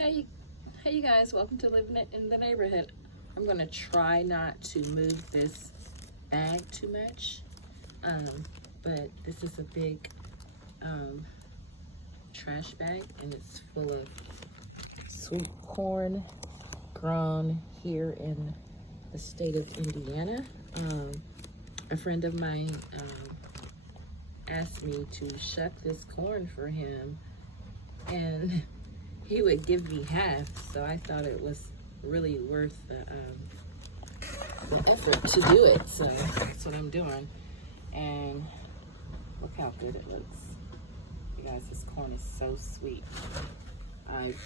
Hey, hey you guys, welcome to Living It in the Neighborhood. I'm gonna try not to move this bag too much, um, but this is a big trash bag and it's full of sweet corn grown here in the state of Indiana. A friend of mine asked me to shuck this corn for him, and he would give me half, so I thought it was really worth the effort to do it. So that's what I'm doing, and look how good it looks. You guys, this corn is so sweet. I've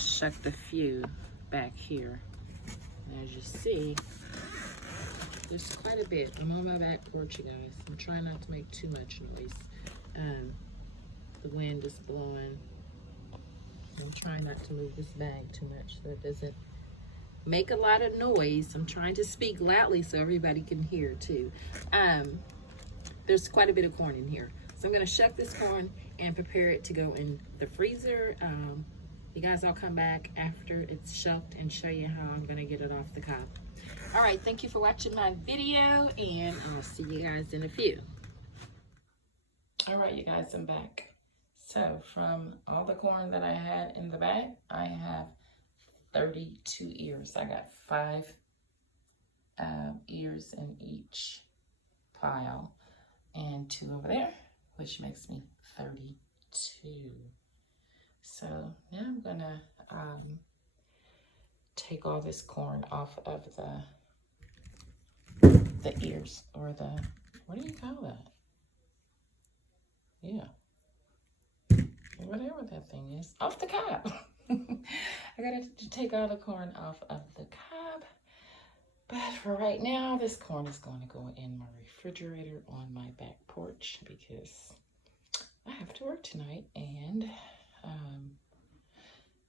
shucked a few back here, and as you see, there's quite a bit. I'm on my back porch, you guys. I'm trying not to make too much noise. The wind is blowing. I'm trying not to move this bag too much so it doesn't make a lot of noise. I'm trying to speak loudly so everybody can hear too. There's quite a bit of corn in here. So I'm gonna shuck this corn and prepare it to go in the freezer. You guys, I'll come back after it's shucked and show you how I'm gonna get it off the cob. All right, thank you for watching my video, and I'll see you guys in a few. All right, you guys, I'm back. So from all the corn that I had in the bag, I have 32 ears. I got 5 ears in each pile and 2 over there, which makes me 32. So now I'm gonna take all this corn off of the ears, or the, what do you call that? Yeah, whatever that thing is, off the cob. I gotta take all the corn off of the cob, but for right now, this corn is going to go in my refrigerator on my back porch because I have to work tonight, and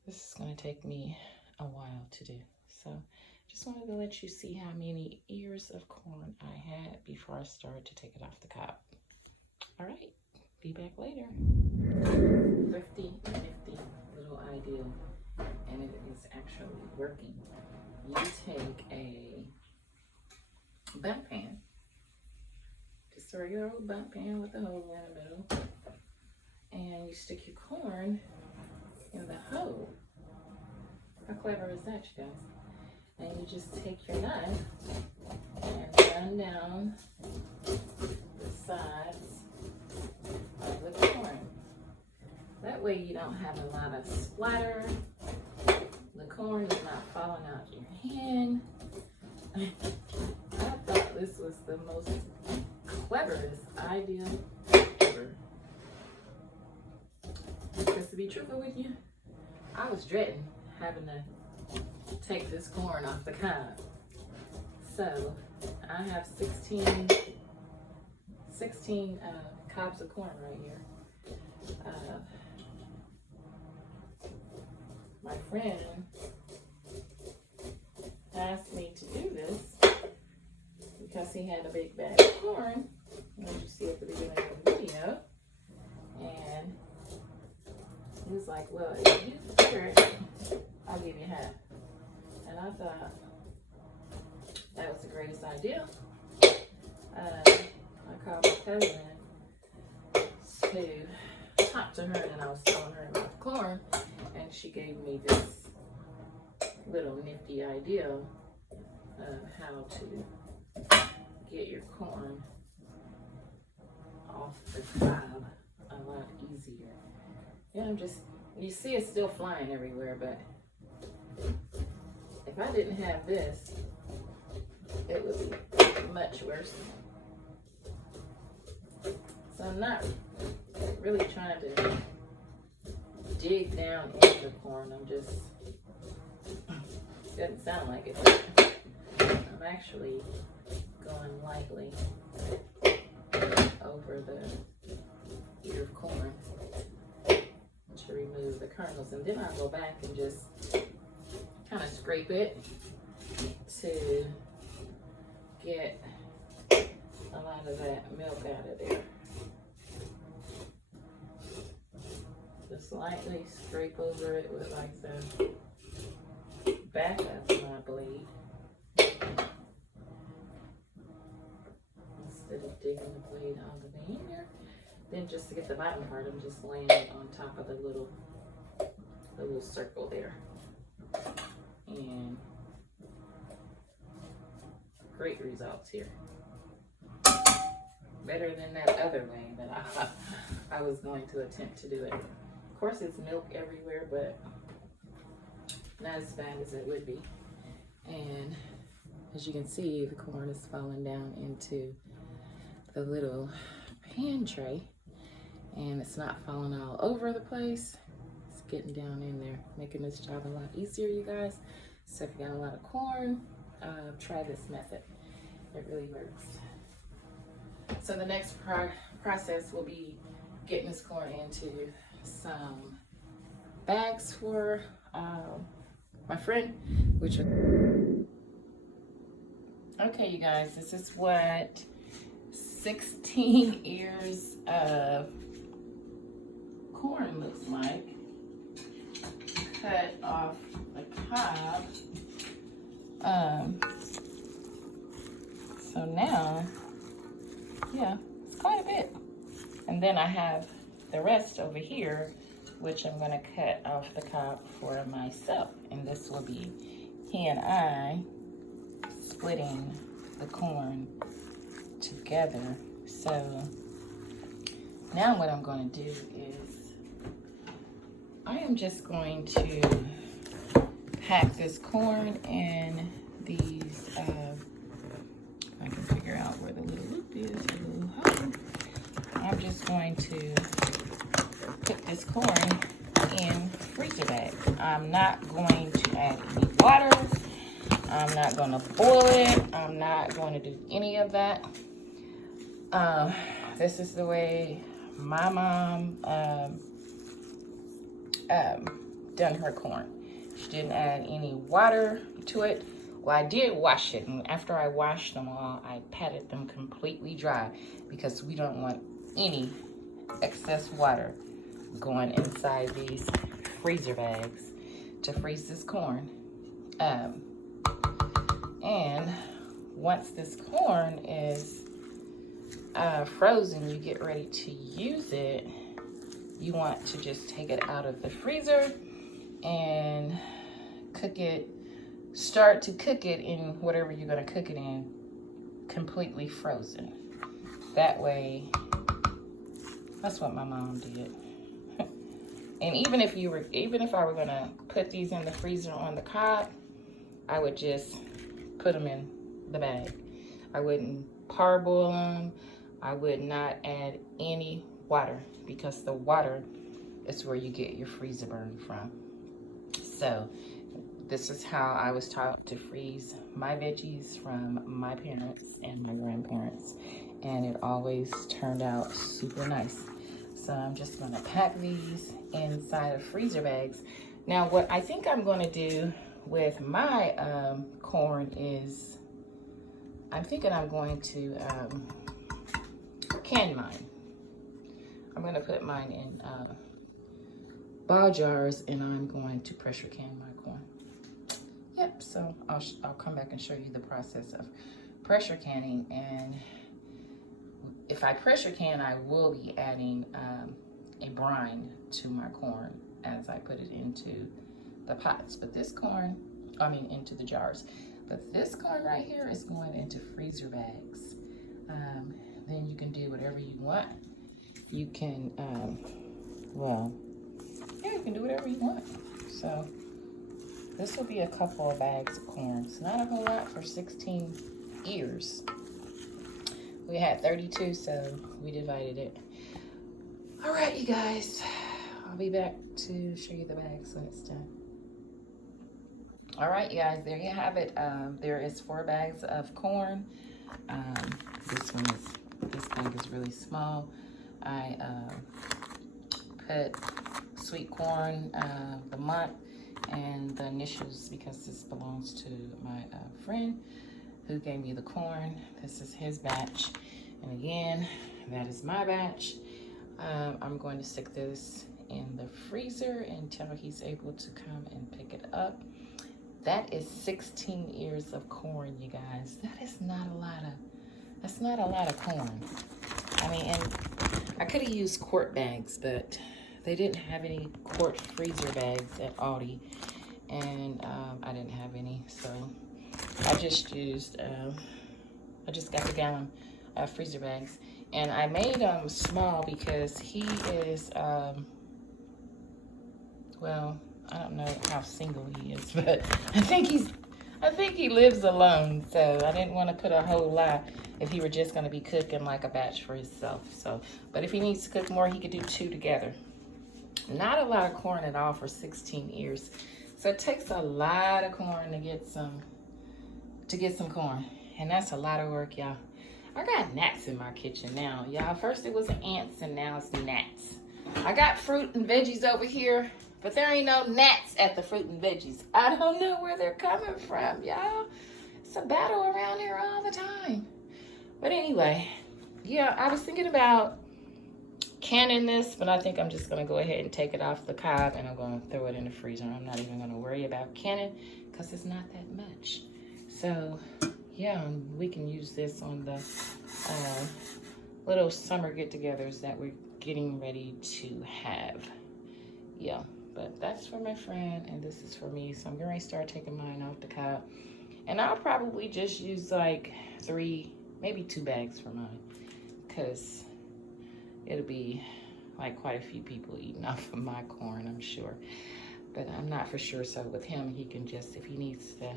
this is going to take me a while to do. So just wanted to let you see how many ears of corn I had before I started to take it off the cob. All right, be back later. Thrifty, nifty little idea, and it is actually working. You take a bundt pan, just a regular old bundt pan with a hole in the middle, and you stick your corn in the hole. How clever is that, you guys? And you just take your knife and run down the sides of the corn. That way you don't have a lot of splatter. The corn is not falling out your hand. I thought this was the most cleverest idea ever. Because to be truthful with you, I was dreading having to take this corn off the cob. So I have 16 cobs of corn right here. My friend asked me to do this because he had a big bag of corn, as you see at the beginning of the video, and he was like, well, if you prepare it, I'll give you half. And I thought that was the greatest idea. I called my cousin to talk to her, and I was telling her about corn, and she gave me this little nifty idea of how to get your corn off the cob a lot easier. Yeah, you see it's still flying everywhere, but if I didn't have this, it would be much worse. So I'm not really trying to dig down into the corn. I'm just, it doesn't sound like it, but I'm actually going lightly over the ear of corn to remove the kernels, and then I'll go back and just kind of scrape it to get a lot of that milk out of there. Just lightly scrape over it with like the back of my blade. Instead of digging the blade all the way in there. Then just to get the bottom part, I'm just laying it on top of the little circle there. And great results here. Better than that other way that I was going to attempt to do it. Of course, it's milk everywhere, but not as bad as it would be. And as you can see, the corn is falling down into the little pan tray, and it's not falling all over the place. It's getting down in there, making this job a lot easier, you guys. So if you got a lot of corn, try this method. It really works. So the next process will be getting this corn into some bags for my friend, which was... Okay, you guys, this is what 16 ears of corn looks like. Cut off the cob. So now, yeah, it's quite a bit. And then I have the rest over here, which I'm gonna cut off the cob for myself. And this will be he and I splitting the corn together. So now what I'm going to do is I am just going to pack this corn in these, I can figure out where the little loop is, the little hole. I'm just going to put this corn in freezer bag. I'm not going to add any water. I'm not going to boil it. I'm not going to do any of that. This is the way my mom done her corn. She didn't add any water to it. Well, I did wash it, and after I washed them all, I patted them completely dry because we don't want any excess water going inside these freezer bags to freeze this corn. And once this corn is frozen, you get ready to use it, you want to just take it out of the freezer and cook it, start to cook it in whatever you're going to cook it in, completely frozen. That way, that's what my mom did. And even if I were going to put these in the freezer on the cob, I would just put them in the bag. I wouldn't parboil them. I would not add any water because the water is where you get your freezer burn from. So this is how I was taught to freeze my veggies from my parents and my grandparents, and it always turned out super nice. So I'm just going to pack these inside of freezer bags. Now what I think I'm going to do with my corn is, I'm thinking I'm going to can mine. I'm going to put mine in ball jars, and I'm going to pressure can my corn. Yep, so I'll come back and show you the process of pressure canning. And if I pressure can, I will be adding a brine to my corn as I put it into the pots. But this corn, into the jars. But this corn right here is going into freezer bags. Then you can do whatever you want. You can, you can do whatever you want. So this will be a couple of bags of corn. It's not a whole lot for 16 ears. We had 32, so we divided it. All right, you guys. I'll be back to show you the bags when it's done. All right, you guys, there you have it. There is 4 bags of corn. This bag is really small. I put sweet corn, the month, and the initials because this belongs to my friend who gave me the corn. This is his batch. And again, that is my batch. I'm going to stick this in the freezer until he's able to come and pick it up. That is 16 ears of corn, you guys. That's not a lot of corn. I mean, and I could have used quart bags, but they didn't have any quart freezer bags at Aldi, and I didn't have any, so I just used, I just got the gallon freezer bags, and I made them small because he is, well, I don't know how single he is, but I think he lives alone, so I didn't want to put a whole lot if he were just going to be cooking like a batch for himself. So, but if he needs to cook more, he could do 2 together. Not a lot of corn at all for 16 ears. So it takes a lot of corn to get some corn. And that's a lot of work, y'all. I got gnats in my kitchen now, y'all. First it was ants and now it's gnats. I got fruit and veggies over here, but there ain't no gnats at the fruit and veggies. I don't know where they're coming from, y'all. It's a battle around here all the time. But anyway, yeah, I was thinking about canning this, but I think I'm just going to go ahead and take it off the cob and I'm going to throw it in the freezer. I'm not even going to worry about canning because it's not that much. So, yeah, we can use this on the little summer get-togethers that we're getting ready to have. Yeah, but that's for my friend and this is for me. So I'm going to start taking mine off the cob. And I'll probably just use like 3, maybe 2 bags for mine, because it'll be like quite a few people eating off of my corn, I'm sure. But I'm not for sure. So with him, he can just, if he needs to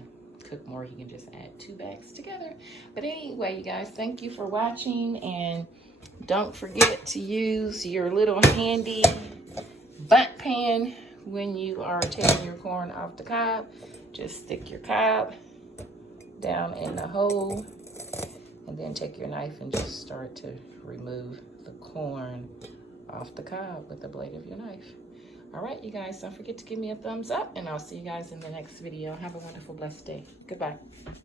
cook more, he can just add 2 bags together. But anyway, you guys, thank you for watching, and don't forget to use your little handy bunt pan when you are taking your corn off the cob. Just stick your cob down in the hole and then take your knife and just start to remove the corn off the cob with the blade of your knife. All right, you guys, don't forget to give me a thumbs up, and I'll see you guys in the next video. Have a wonderful, blessed day. Goodbye.